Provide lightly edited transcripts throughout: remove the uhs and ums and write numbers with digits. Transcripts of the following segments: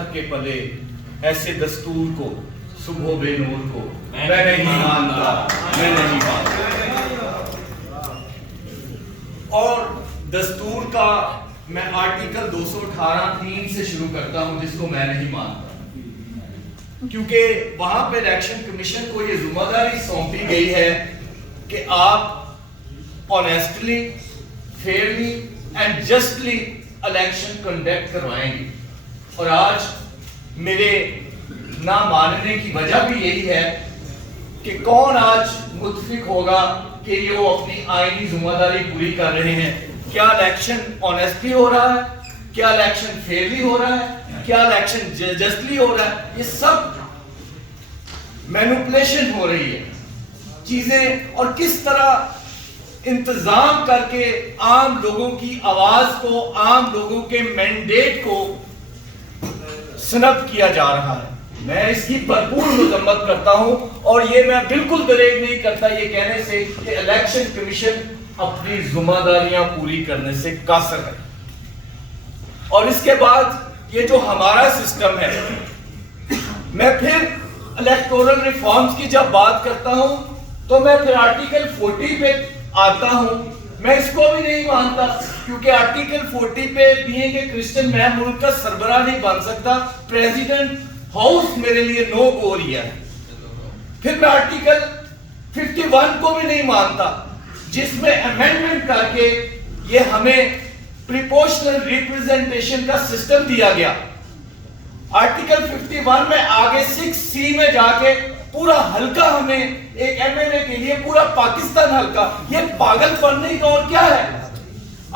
مذہب کے پلے، ایسے دستور کو، صبح بے نور کو میں نہیں مانتا، میں نہیں مانتا۔ اور دستور کا میں آرٹیکل 218(3) سے شروع کرتا ہوں، جس کو میں نہیں مانتا، کیونکہ وہاں پہ الیکشن کمیشن کو یہ ذمہ داری سونپی گئی ہے کہ آپ honestly, fairly and justly election conduct کروائیں گے۔ اور آج میرے نہ ماننے کی وجہ بھی یہی ہے کہ کون آج متفق ہوگا کہ یہ وہ اپنی آئینی ذمہ داری پوری کر رہے ہیں۔ کیا الیکشن آنیسٹلی ہو رہا ہے؟ کیا الیکشن فیئرلی ہو رہا ہے؟ کیا الیکشن جسٹلی ہو رہا ہے؟ یہ سب مینوپولیشن ہو رہی ہے چیزیں، اور کس طرح انتظام کر کے عام لوگوں کی آواز کو، عام لوگوں کے مینڈیٹ کو سنب کیا جا رہا ہے۔ میں اس کی بھرپور مذمت کرتا ہوں، اور یہ میں بالکل دریغ نہیں کرتا یہ کہنے سے کہ الیکشن کمیشن اپنی ذمہ داریاں پوری کرنے سے قاصر ہے۔ اور اس کے بعد یہ جو ہمارا سسٹم ہے، میں پھر الیکٹورل ریفارمز کی جب بات کرتا ہوں تو میں پھر آرٹیکل 40 پہ آتا ہوں۔ میں اس کو بھی نہیں مانتا، کیونکہ آرٹیکل 40 پہ بینگ اے کرسچن میں ملک کا سربراہ نہیں بن سکتا۔ پریزیڈنٹ ہاؤس میرے لیے نو گو رہا ہے۔ پھر میں آرٹیکل 51 کو بھی نہیں مانتا، جس میں امینڈمنٹ کر کے یہ ہمیں پریپورشنل ریپریزنٹیشن کا سسٹم دیا گیا۔ آرٹیکل 51 میں آگے 6C میں جا کے پورا حلقہ ہمیں ایک ایم این اے کے لیے پورا پاکستان حلقہ، یہ پاگل پن دور کیا ہے؟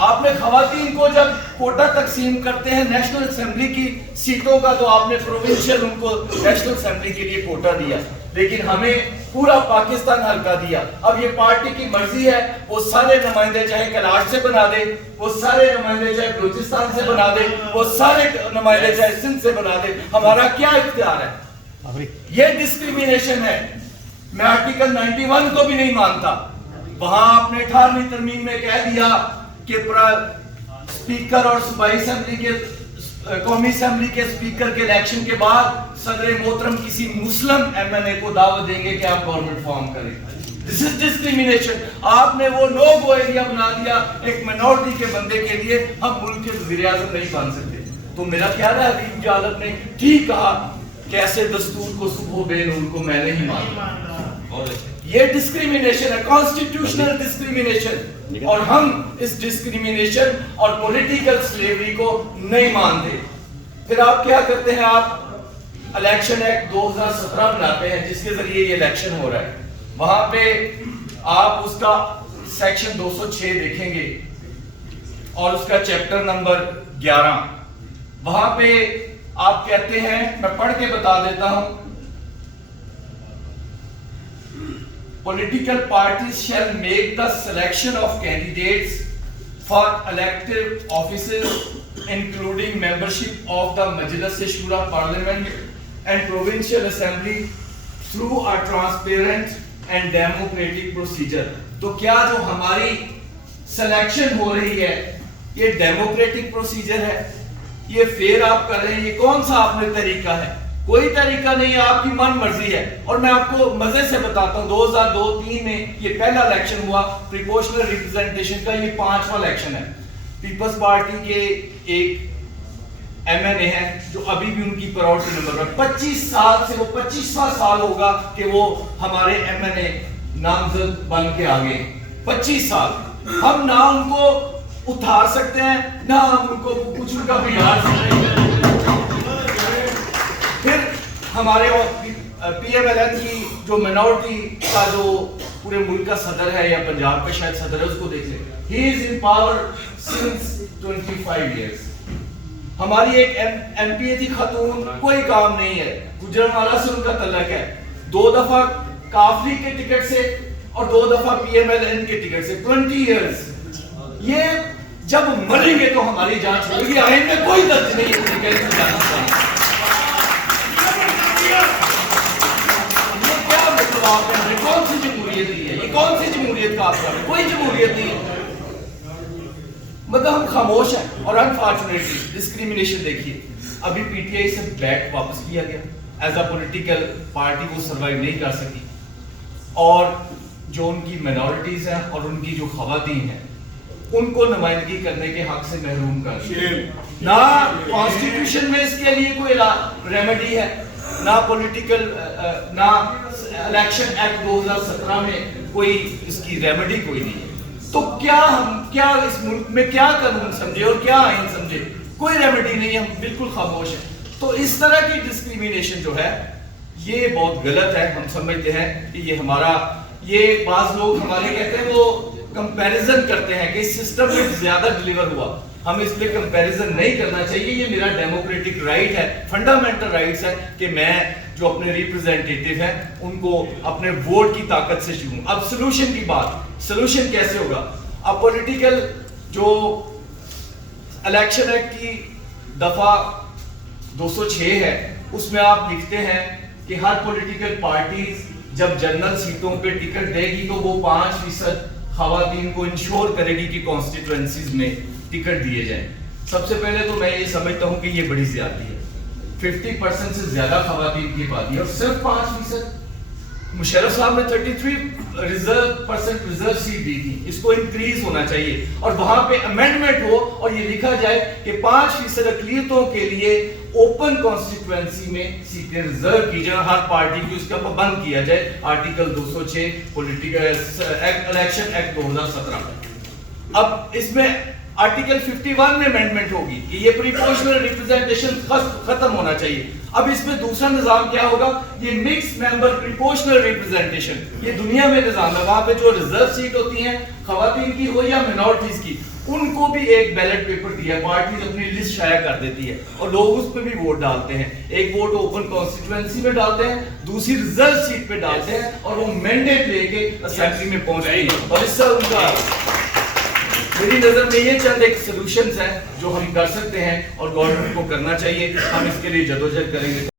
آپ نے خواتین کو جب کوٹا تقسیم کرتے ہیں نیشنل اسمبلی کی سیٹوں کا، تو آپ نے پروونشل ان کو نیشنل اسمبلی کے لیے کوٹا دیا، لیکن ہمیں پورا پاکستان حلقہ دیا۔ اب یہ پارٹی کی مرضی ہے، وہ سارے نمائندے چاہے کلاش سے بنا دے، وہ سارے نمائندے چاہے بلوچستان سے بنا دے، وہ سارے نمائندے چاہے سندھ سے بنا دے، ہمارا کیا اختیار ہے؟ یہ ڈسکریمنیشن ہے۔ میں آرٹیکل 91 کو بھی نہیں مانتا۔ وہاں آپ نے 18ویں ترمیم میں کہہ دیا کہ اسپیکر اور صوبائی اسمبلی کے، قومی اسمبلی کے اسپیکر کے الیکشن کے بعد صدر محترم کسی مسلم ایم این اے کو دعوت دیں گے کہ آپ گورنمنٹ فارم کریں۔ This is discrimination۔ آپ نے وہ نو گو ایریا بنا دیا ایک منورٹی کے بندے کے لیے، ہم ملک کے وزیر اعظم نہیں بن سکتے۔ تو میرا خیال ہے حبیب جالب نے ٹھیک کہا کہ ایسے دستور کو، صبح بے نور کو میں نہیں مانتا۔ یہ ڈسکریمنیشن ہے، کانسٹیٹیوشنل ڈسکریمنیشن، اور ہم اس ڈسکریمنیشن اور پولیٹیکل سلیوری کو نہیں مانتے۔ پھر آپ کیا کرتے ہیں؟ آپ الیکشن ایکٹ 2017 بناتے ہیں، جس کے ذریعے یہ الیکشن ہو رہا ہے۔ وہاں پہ آپ اس کا سیکشن 206 دیکھیں گے اور اس کا چیپٹر نمبر 11، وہاں پہ آپ کہتے ہیں، میں پڑھ کے بتا دیتا ہوں، political parties shall make the selection of candidates for elective offices including membership of the Majlis-e-Shura Parliament and Provincial Assembly through a transparent and democratic procedure۔ تو کیا جو ہماری سلیکشن ہو رہی ہے یہ ڈیموکریٹک پروسیجر ہے؟ یہ فیر آپ کر رہے ہیں؟ یہ کون سا آپ نے طریقہ ہے؟ کوئی طریقہ نہیں ہے، آپ کی من مرضی ہے۔ اور میں آپ کو مزے سے بتاتا ہوں، 2002-03 میں یہ پہلا الیکشن ہوا پریپورشنل ریپریزنٹیشن کا، یہ 5واں الیکشن ہے۔ پیپلز پارٹی کے ایک ایم این اے ہیں جو ابھی بھی ان کی پراؤرٹی نمبر ہے، 25 سال سے، وہ 25واں سال ہوگا کہ وہ ہمارے ایم این اے نامزد بن کے آگے، 25 سال۔ ہم نہ ان کو اتار سکتے ہیں، نہ ہم ان کو کچھ ان کا بگاڑ سکتے ہیں۔ پھر ہمارے پی ایم ایل این کی جو منورٹی کا جو پورے ملک کا صدر ہے، یا پنجاب کا شاید صدر ہے، اس کو دیکھ لیں، ہی از ان پاور سنس 25 ایئرس۔ ہماری ایک ایم پی اے تھی خاتون، کوئی کام نہیں ہے، گجرانوالہ سے ان کا تعلق ہے، 2 دفعہ کافری کے ٹکٹ سے اور 2 دفعہ پی ایم ایل این کے ٹکٹ سے، 20 ایئرس۔ یہ جب مریں گے تو ہماری جانچ ہوگی، آئین میں کوئی درج نہیں ہے۔ یہ کیا مطلب آپ کہہ رہے ہیں؟ کون سی جمہوریت دی ہے؟ یہ کون سی جمہوریت کا آپ کہہ رہے ہیں؟ کوئی جمہوریت نہیں ہے۔ مطلب ہم خاموش ہیں، اور انفارچونیٹلی ڈسکریمنیشن دیکھیے۔ ابھی پی ٹی آئی سے بیک واپس کیا گیا، ایز اے پولیٹیکل پارٹی وہ سروائیو نہیں کر سکی، اور جو ان کی مائنورٹیز ہیں اور ان کی جو خواتین ہیں ان کو نمائندگی کرنے کے حق سے محروم کر دیا۔ نہ کانسٹیٹیوشن میں اس کے لیے کوئی ریمیڈی ہے، نہ پولیٹیکل، نہ الیکشن ایکٹ 2017 میں کوئی اس کی ریمیڈی کوئی نہیں ہے۔ تو کیا اس ملک میں کیا قانون سمجھے اور کیا آئین سمجھے؟ کوئی ریمیڈی نہیں ہے، ہم بالکل خاموش ہیں۔ تو اس طرح کی ڈسکریمنیشن جو ہے یہ بہت غلط ہے۔ ہم سمجھتے ہیں کہ یہ یہ بعض لوگ ہمارے کہتے ہیں وہ کمپیریزن کرتے ہیں کہ اس سسٹم میں زیادہ ڈیلیور ہوا، ہم اس پہ کمپیریزن نہیں کرنا چاہیے۔ یہ میرا ڈیموکریٹک رائٹ ہے، فنڈامنٹل رائٹس ہے کہ میں جو اپنے ریپرزینٹیٹیو ہیں ان کو اپنے ووٹ کی طاقت سے چنوں۔ اب سلوشن کی بات، سلوشن کیسے ہوگا؟ اب پولیٹیکل جو الیکشن ایکٹ کی دفعہ 206 ہے اس میں آپ لکھتے ہیں کہ ہر پولیٹیکل پارٹیز جب جنرل سیٹوں پہ ٹکٹ دے گی تو وہ 5% خواتین کو انشور کرے گی کہ کانسٹیٹوئنسیز میں ٹکٹ دیے جائیں۔ سب سے پہلے تو میں یہ سمجھتا ہوں کہ یہ بڑی زیادتی ہے، 50% سے زیادہ خواتین کی بات ہے اور صرف 5%۔ مشرف صاحب نے 33% ریزرو سیٹ دی تھی، اس کو انکریز ہونا چاہیے اور وہاں پہ امینڈمنٹ ہو اور یہ لکھا جائے کہ 5% اقلیتوں کے لیے اوپن کانسٹیٹوئنسی میں سیٹیں ریزرو کی جائیں، ہر پارٹی کی اس کا پابند کیا جائے، آرٹیکل 206 پولیٹیکل الیکشن ایکٹ 2017۔ اب اس میں آرٹیکل 51 میں امینڈمنٹ ہوگی کہ یہ پریپورشنل ریپرزنٹیشن ختم ہونا چاہیے۔ اب اس میں دوسرا نظام کیا ہوگا؟ یہ مکس ممبر پریپورشنل ریپرزنٹیشن، یہ دنیا میں نظام ہے، وہاں پہ جو ریزرو سیٹ ہوتی ہیں خواتین کی ہو یا مائنورٹیز کی، ان کو بھی ایک بیلٹ پیپر دیا، پارٹیز اپنی لسٹ شائع کر دیتی ہے اور لوگ اس پہ بھی ووٹ ڈالتے ہیں۔ ایک ووٹ اوپن کانسٹیٹوئنسی میں ڈالتے ہیں، دوسری ریزرو سیٹ پہ ڈالتے ہیں اور وہ مینڈیٹ لے کے اسمبلی میں پہنچتے ہیں اور اس سے ان کا میری نظر میں یہ چند ایک سلوشنز ہیں جو ہم کر سکتے ہیں اور گورنمنٹ کو کرنا چاہیے۔ ہم اس کے لیے جدوجہد کریں گے۔